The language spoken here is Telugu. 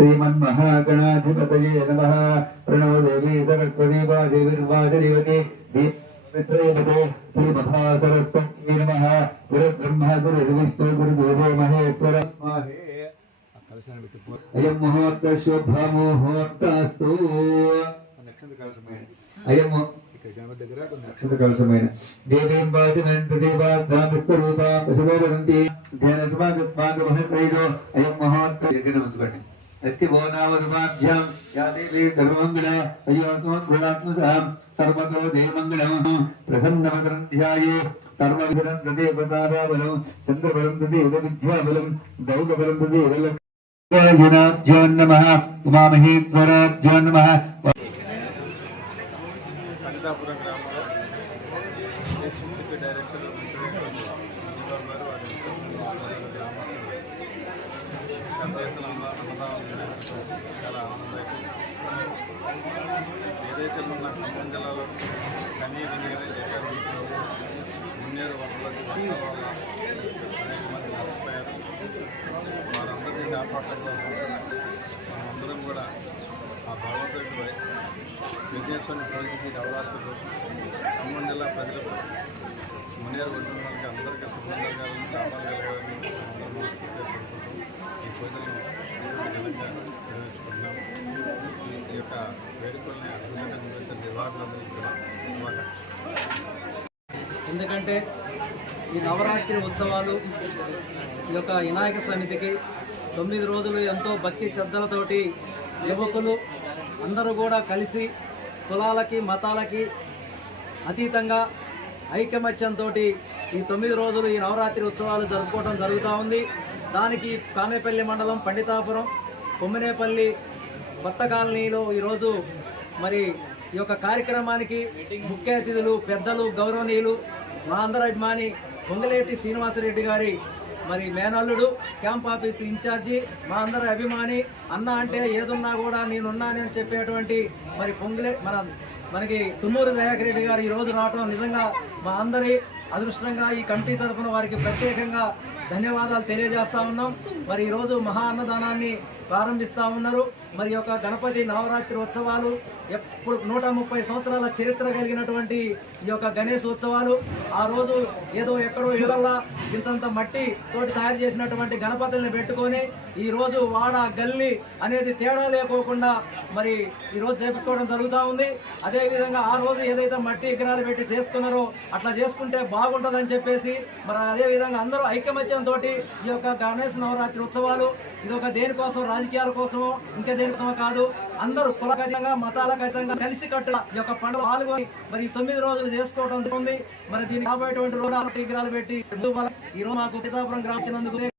श्रीमन्महागणाधिपतये नमः। प्रणव देवी सरस्वती वादेवीर्वाचरीवती वित्रयते श्रीमहा सरस्वती नमः। गुरुब्रह्मा गुरुर्विष्णु गुरुदेवो महेश्वर स्वाहे। अयं मुहूर्तः शुभमुहूर्तस्तु। अयं नक्षत्र कलशमेन देवीं वाचमेन तदेवाद्धां विश्वरूपा पशुवरन्ति ध्यानस्मागस्मागमहत्रैदो अयं मुहूर्तः यज्ञनमस्कटे अस्ति वो नाम समाभ्यां या देवी सर्वमङ्गला अयोस्मत् गुणात्मसां सर्वतो जयमङ्गलं प्रसन्नमकरं ध्याये सर्वविधं तदेवताराबलं चन्द्रबलं तदेव विद्याबलं दौलबलं तदेव लक्ष्मीनाभ्यो नमः उमामहेश्वराभ्यो नमः। పండితాపురం గ్రామంలో ఎస్ఎంసీ డైరెక్టర్ జీవన్ గారు వారి చాలా ఆనందదాయకం. ఏదైతే మొన్న ఖమ్మం జిల్లాలో కనీ మున్నేరు వరదలకు వర్షాల వల్ల అనేక మంది నష్టపోయారు. వారందరినీ కాపాడటం కోసం మనమందరం కూడా ఆ భగవంతుడిపై విఘ్నేశ్వరుని పూజించి నవరాత్రులు ఖమ్మం జిల్లా ప్రజలకు మున్నేరు వచ్చిన వాళ్ళకి అందరికీ శుభ్రం కలగాలని లాభాలు కలగాలని ఈ పూజలను ఘనంగా నిర్వహించుకుంటున్నాము. ఈ యొక్క వేడుకల్ని అద్భుతంగా నిర్వహించిన నిర్వాహకులందరికీ కూడా ఎందుకంటే ఈ నవరాత్రి ఉత్సవాలు ఈ యొక్క వినాయక సమితికి 9 రోజులు ఎంతో భక్తి శ్రద్ధలతోటి యువకులు అందరూ కూడా కలిసి కులాలకి మతాలకి అతీతంగా ఐకమత్యంతో ఈ 9 రోజులు ఈ నవరాత్రి ఉత్సవాలు జరుపుకోవడం జరుగుతూ ఉంది. దానికి కామేపల్లి మండలం పండితాపురం కొమ్మినేపల్లి కొత్త కాలనీలో ఈరోజు మరి ఈ యొక్క కార్యక్రమానికి ముఖ్య అతిథులు పెద్దలు గౌరవనీయులు మా అందరి అభిమాని పొంగలేటి శ్రీనివాసరెడ్డి గారి మరి మేనల్లుడు క్యాంప్ ఆఫీస్ ఇన్ఛార్జి మా అందరి అభిమాని అన్న అంటే ఏదున్నా కూడా నేనున్నానని చెప్పేటువంటి మరి మనకి తుమ్మూరు దయాకర్ రెడ్డి గారు ఈరోజు రావడం నిజంగా మా అందరి అదృష్టంగా ఈ కమిటీ తరఫున వారికి ప్రత్యేకంగా ధన్యవాదాలు తెలియజేస్తా ఉన్నాం. మరి ఈరోజు మహా అన్నదానాన్ని ప్రారంభిస్తూ ఉన్నారు. మరి యొక్క గణపతి నవరాత్రి ఉత్సవాలు ఎప్పుడు 130 సంవత్సరాల చరిత్ర కలిగినటువంటి ఈ యొక్క గణేష్ ఉత్సవాలు ఆ రోజు ఏదో ఎక్కడో ఇళ్ళల్లా ఇంతంత మట్టి తోటి తయారు చేసినటువంటి గణపతుల్ని పెట్టుకొని ఈరోజు వాడ గల్లీ అనేది తేడా లేకోకుండా మరి ఈరోజు చేపించుకోవడం జరుగుతూ ఉంది. అదేవిధంగా ఆ రోజు ఏదైతే మట్టి విగ్రహాలు పెట్టి చేసుకున్నారో అట్లా చేసుకుంటే బాగుంటుందని చెప్పేసి మరి అదేవిధంగా అందరూ ఐకమత్యంతో ఈ యొక్క గణేష్ నవరాత్రి ఉత్సవాలు ఇదొక దేనికోసం రాజకీయాల కోసమో ఇంకా దేనికోసమో కాదు, అందరూ కులకతంగా మతాలకు అతీతంగా కలిసి కట్టుగా ఈ యొక్క పండుగ పాల్గొని మరి 9 రోజులు చేసుకోవడం ఉంది. మరి దీనికి రాబోయేటువంటి రోజు విగ్రహాలు పెట్టి ఈ రోజు మాకు పితాపురం గ్రామం